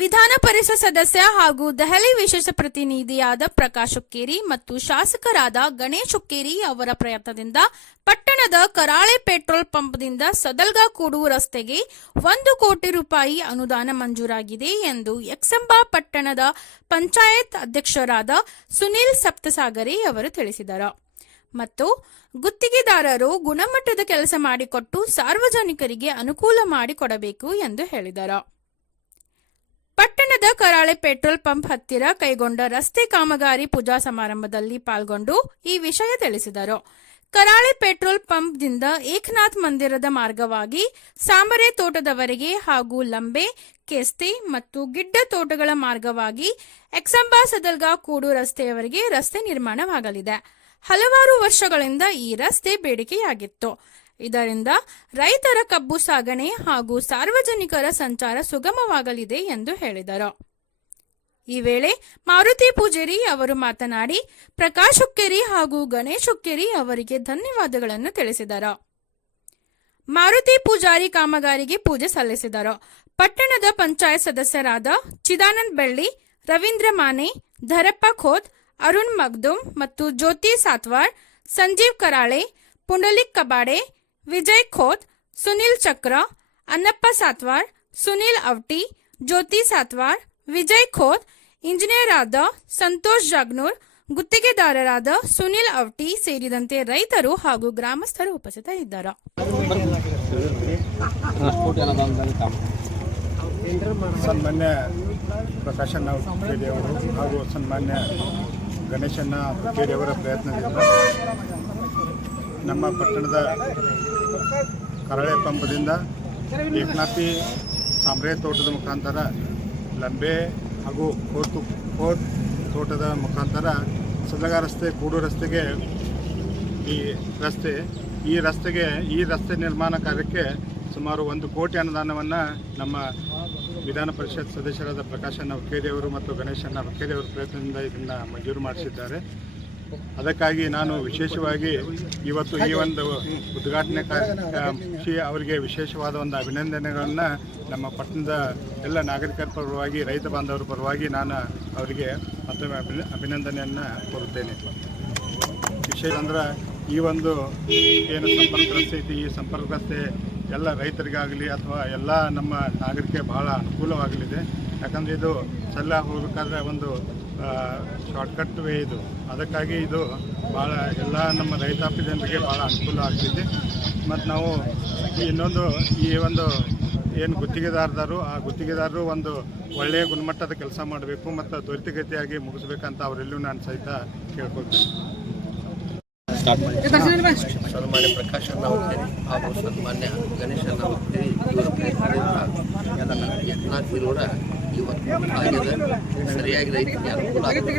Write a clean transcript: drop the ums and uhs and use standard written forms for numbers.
ವಿಧಾನ ಪರಿಷತ್ ಸದಸ್ಯ ಹಾಗೂ ದೆಹಲಿ ವಿಶೇಷ ಪ್ರತಿನಿಧಿಯಾದ ಪ್ರಕಾಶ್ ಹುಕ್ಕೇರಿ ಮತ್ತು ಶಾಸಕರಾದ ಗಣೇಶ್ ಹುಕ್ಕೇರಿ ಅವರ ಪ್ರಯತ್ನದಿಂದ ಪಟ್ಟಣದ ಕರಾಳೆ ಪೆಟ್ರೋಲ್ ಪಂಪ್ದಿಂದ ಸದಲ್ಗಾ ಕೂಡು ರಸ್ತೆಗೆ 1 ಕೋಟಿ ರೂಪಾಯಿ ಅನುದಾನ ಮಂಜೂರಾಗಿದೆ ಎಂದು ಯಕ್ಷಂಬಾ ಪಟ್ಟಣದ ಪಂಚಾಯತ್ ಅಧ್ಯಕ್ಷರಾದ ಸುನಿಲ್ ಸಪ್ತಸಾಗರಿ ಅವರು ತಿಳಿಸಿದರು. ಮತ್ತು ಗುತ್ತಿಗೆದಾರರು ಗುಣಮಟ್ಟದ ಕೆಲಸ ಮಾಡಿಕೊಟ್ಟು ಸಾರ್ವಜನಿಕರಿಗೆ ಅನುಕೂಲ ಮಾಡಿಕೊಡಬೇಕು ಎಂದು ಹೇಳಿದರು. ಪಟ್ಟಣದ ಕರಾಳೆ ಪೆಟ್ರೋಲ್ ಪಂಪ್ ಹತ್ತಿರ ಕೈಗೊಂಡ ರಸ್ತೆ ಕಾಮಗಾರಿ ಪೂಜಾ ಸಮಾರಂಭದಲ್ಲಿ ಪಾಲ್ಗೊಂಡು ಈ ವಿಷಯ ತಿಳಿಸಿದರು. ಕರಾಳೆ ಪೆಟ್ರೋಲ್ ಪಂಪ್ದಿಂದ ಏಕನಾಥ್ ಮಂದಿರದ ಮಾರ್ಗವಾಗಿ ಸಾಮರೆ ತೋಟದವರೆಗೆ ಹಾಗೂ ಲಂಬೆ, ಕೆಸ್ತಿ ಮತ್ತು ಗಿಡ್ಡ ತೋಟಗಳ ಮಾರ್ಗವಾಗಿ ಯಕ್ಷಂಬಾ ಸದಲ್ಗಾ ಕೂಡು ರಸ್ತೆಯವರೆಗೆ ರಸ್ತೆ ನಿರ್ಮಾಣವಾಗಲಿದೆ. ಹಲವಾರು ವರ್ಷಗಳಿಂದ ಈ ರಸ್ತೆ ಬೇಡಿಕೆಯಾಗಿತ್ತು. ಇದರಿಂದ ರೈತರ ಕಬ್ಬು ಸಾಗಣೆ ಹಾಗೂ ಸಾರ್ವಜನಿಕರ ಸಂಚಾರ ಸುಗಮವಾಗಲಿದೆ ಎಂದು ಹೇಳಿದರು. ಈ ವೇಳೆ ಮಾರುತಿ ಪೂಜಾರಿ ಅವರು ಮಾತನಾಡಿ ಪ್ರಕಾಶ್ ಹುಕ್ಕೇರಿ ಹಾಗೂ ಗಣೇಶ್ ಹುಕ್ಕೇರಿ ಅವರಿಗೆ ಧನ್ಯವಾದಗಳನ್ನು ತಿಳಿಸಿದರು. ಮಾರುತಿ ಪೂಜಾರಿ ಕಾಮಗಾರಿಗೆ ಪೂಜೆ ಸಲ್ಲಿಸಿದರು. ಪಟ್ಟಣದ ಪಂಚಾಯತ್ ಸದಸ್ಯರಾದ ಚಿದಾನಂದ್ ಬೆಳ್ಳಿ, ರವೀಂದ್ರ ಮಾನೆ, ಧರಪ್ಪ ಖೋತ್, ಅರುಣ್ ಮಗ್ದುಮ್ ಮತ್ತು ಜ್ಯೋತಿ ಸಾತ್ವಾರ್, ಸಂಜೀವ್ ಕರಾಳೆ, ಪುಂಡಲಿಕ್ ಕಬಾಡೆ, ವಿಜಯ್ ಖೋತ್, ಸುನಿಲ್ ಚಕ್ರ, ಅನ್ನಪ್ಪ ಸಾತ್ವಾರ್, ಸುನಿಲ್ ಅವಟಿ, ಜ್ಯೋತಿ ಸಾತ್ವಾರ್, ವಿಜಯ್ ಖೋತ್, ಇಂಜಿನಿಯರ್ ಆದ ಸಂತೋಷ್ ಜಾಗ್ನೂರ್, ಗುತ್ತಿಗೆದಾರರಾದ ಸುನಿಲ್ ಅವಟಿ ಸೇರಿದಂತೆ ರೈತರು ಹಾಗೂ ಗ್ರಾಮಸ್ಥರು ಉಪಸ್ಥಿತರಿದ್ದರು. ಸನ್ಮಾನ್ಯ ಪ್ರಕಾಶಣ್ಣ ಹುಕ್ಕೇರಿ ಅವರು ಹಾಗೂ ಸನ್ಮಾನ್ಯ ಗಣೇಶಣ್ಣ ಹುಕ್ಕೇರಿ ಅವರ ಪ್ರಯತ್ನದಿಂದ ನಮ್ಮ ಪಟ್ಟಣದ ಕರಾಳೆ ಪಂಪದಿಂದ ಏಕನಾಥಿ ಸಾಮ್ರೆ ತೋಟದ ಮುಖಾಂತರ ಲಂಬೆ ಹಾಗೂ ಕೋತ್ ತೋಟದ ಮುಖಾಂತರ ಸದಲ್ಗಾ ರಸ್ತೆ ಕೂಡು ರಸ್ತೆಗೆ ಈ ರಸ್ತೆ ನಿರ್ಮಾಣ ಕಾರ್ಯಕ್ಕೆ ಸುಮಾರು 1 ಕೋಟಿ ಅನುದಾನವನ್ನು ನಮ್ಮ ವಿಧಾನ ಪರಿಷತ್ ಸದಸ್ಯರಾದ ಪ್ರಕಾಶಣ್ಣ ಹುಕ್ಕೇರಿ ಅವರು ಮತ್ತು ಗಣೇಶಣ್ಣ ಹುಕ್ಕೇರಿ ಅವರ ಪ್ರಯತ್ನದಿಂದ ಇದನ್ನು ಮಂಜೂರು ಮಾಡಿಸಿದ್ದಾರೆ. ಅದಕ್ಕಾಗಿ ನಾನು ವಿಶೇಷವಾಗಿ ಇವತ್ತು ಈ ಒಂದು ಉದ್ಘಾಟನೆ ಅವರಿಗೆ ವಿಶೇಷವಾದ ಒಂದು ಅಭಿನಂದನೆಗಳನ್ನು ನಮ್ಮ ಪಟ್ಟಣದ ಎಲ್ಲ ನಾಗರಿಕರ ಪರವಾಗಿ, ರೈತ ಬಾಂಧವರ ಪರವಾಗಿ ನಾನು ಅವರಿಗೆ ಮತ್ತೊಮ್ಮೆ ಅಭಿನಂದನೆಯನ್ನು ಕೋರುತ್ತೇನೆ. ವಿಶೇಷ ಅಂದ್ರೆ ಈ ಒಂದು ಏನು ಸಂಪರ್ಕ ರಸ್ತೆ ಐತಿ, ಈ ಸಂಪರ್ಕ ರಸ್ತೆ ಎಲ್ಲ ರೈತರಿಗಾಗಲಿ ಅಥವಾ ಎಲ್ಲ ನಮ್ಮ ನಾಗರಿಕರಿಗೆ ಬಹಳ ಅನುಕೂಲವಾಗಲಿದೆ. ಯಾಕಂದರೆ ಇದು ಸಲ್ಲ ಹೋಗಬೇಕಾದ್ರೆ ಒಂದು ಶಾರ್ಟ್ಕಟ್ ವೇ ಇದು. ಅದಕ್ಕಾಗಿ ಇದು ಭಾಳ ಎಲ್ಲ ನಮ್ಮ ರೈತಾಪಿ ಜನರಿಗೆ ಭಾಳ ಅನುಕೂಲ ಆಗ್ತಿದೆ. ಮತ್ತು ನಾವು ಈ ಒಂದು ಏನು ಗುತ್ತಿಗೆದಾರರು, ಆ ಗುತ್ತಿಗೆದಾರರು ಒಂದು ಒಳ್ಳೆಯ ಗುಣಮಟ್ಟದ ಕೆಲಸ ಮಾಡಬೇಕು ಮತ್ತು ತ್ವರಿತಗತಿಯಾಗಿ ಮುಗಿಸ್ಬೇಕಂತ ಅವರೆಲ್ಲೂ ನಾನು ಸಹಿತ ಕೇಳ್ಕೊಳ್ತೀನಿ. ಸನ್ಮಾನ್ಯ ಪ್ರಕಾಶಣ್ಣ ಹುಕ್ಕೇರಿ ಹಾಗೂ ಸನ್ಮಾನ್ಯ ಗಣೇಶಣ್ಣ ಹುಕ್ಕೇರಿ ಇವರ ಪ್ರಯತ್ನದಿಂದ ಯತ್ನಾಥಿ ರೋಡ ಇವತ್ತು ಆಗಿದೆ. ಸರಿಯಾಗಿ ರೈತರಿಗೆ ಅನುಕೂಲ ಆಗುತ್ತೆ.